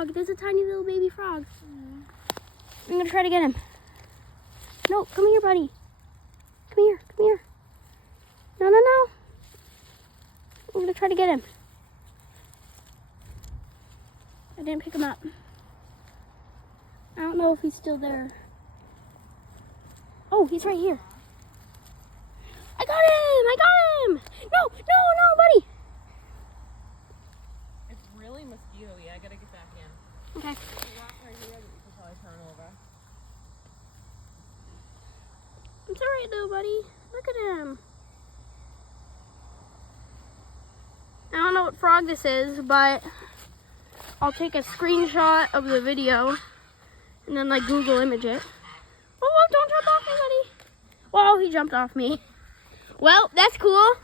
frog. There's a tiny little baby frog. I'm gonna try to get him. No, come here, buddy. Come here, come here. No, no, no. I'm gonna try to get him. I didn't pick him up. I don't know if he's still there. Oh, he's right here. I got him! I got him! No, no, no, buddy! It's really mosquito-y. I gotta get back in. Okay. There's a rock right here that you can probably turn over. It's alright though, buddy. Look at him. I don't know what frog this is, but I'll take a screenshot of the video and then like Google image it. Oh, don't jump off me, buddy. Whoa, he jumped off me. Well, that's cool.